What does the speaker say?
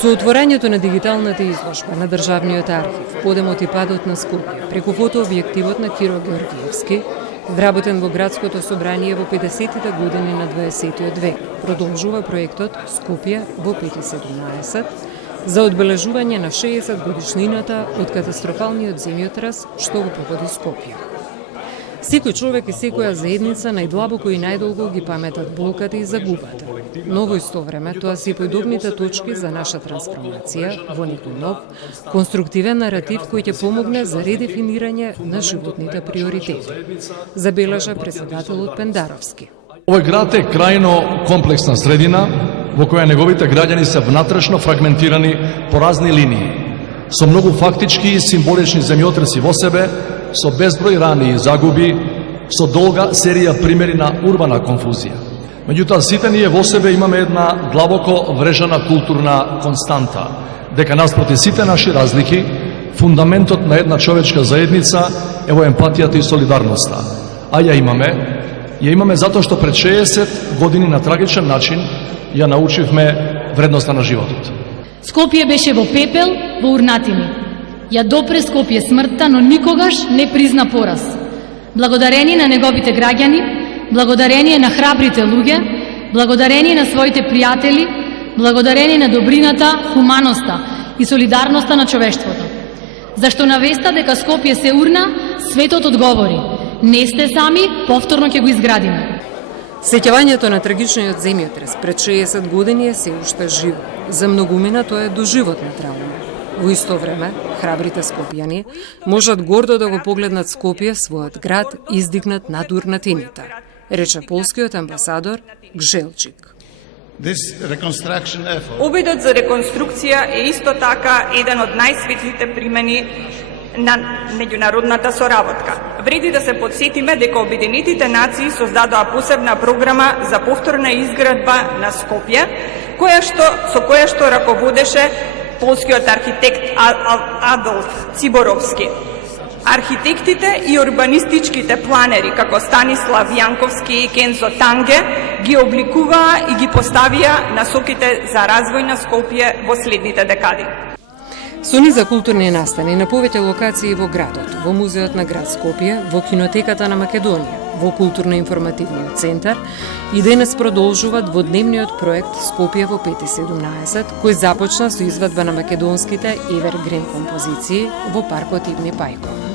Со отворањето на дигиталната изложба на Државниот архив, подемот и падот на Скопје, преку фотообјективот на Киро Георгиевски, вработен во Градското собрание во 50-тите години на 20-тиот век, продолжува проектот Скопје во 517 за одбележување на 60 годишнината од катастрофалниот земјотрес што го погоди Скопје. Секој човек и секоја заедница најдлабоко и најдолго ги паметат блоката и загубата. Но во исто време тоа се и појдобните точки за наша трансформација во некој нов, конструктивен наратив кој ќе помогне за редефинирање на животните приоритети, забележа председателот Пендаровски. Овој град е крајно комплексна средина во која неговите граѓани се внатрешно фрагментирани по разни линии, со многу фактички и символични земјотреси во себе, со безброј рани и загуби, со долга серија примери на урбана конфузија. Меѓутоа, сите ние во себе имаме една длабоко врежана културна константа, дека наспроти сите наши разлики, фундаментот на една човечка заедница е во емпатијата и солидарноста. А ја имаме затоа што пред 60 години на трагичен начин ја научивме вредноста на животот. Скопје беше во пепел, во урнатини. Ја допре Скопје смртта, но никогаш не призна пораз. Благодарение на неговите граѓани, благодарение на храбрите луѓе, благодарение на своите пријатели, благодарение на добрината, хуманоста и солидарноста на човештвото. Зашто на веста дека Скопје се урна, светот одговори: не сте сами, повторно ќе го изградиме. Сеќавањето на трагичниот земјотрес пред 60 години е се уште живо. За многумина тоа е доживотна травма. Во исто време, храбрите скопјани можат гордо да го погледнат Скопје, својот град, издигнат над урнатините, рече полскиот амбасадор Гжелчик. Обидот за реконструкција е исто така еден од најсветлите примени на меѓународната соработка. Вреди да се подсетиме дека Обединетите нации создадоа посебна програма за повторна изградба на Скопје, со која што раководеше полскиот архитект Адолф Циборовски. Архитектите и урбанистичките планери, како Станислав Јанковски и Кензо Танге, ги обликуваа и ги поставија насоките за развој на Скопје во следните декади. Со низа културни настани на повеќе локации во градот, во Музеот на град Скопје, во Кинотеката на Македонија, во Културно-информативниот центар и денес продолжува дводневниот проект Скопје во 517, кој започна со извадба на македонските Evergreen композиции во паркот Ивни Пајко.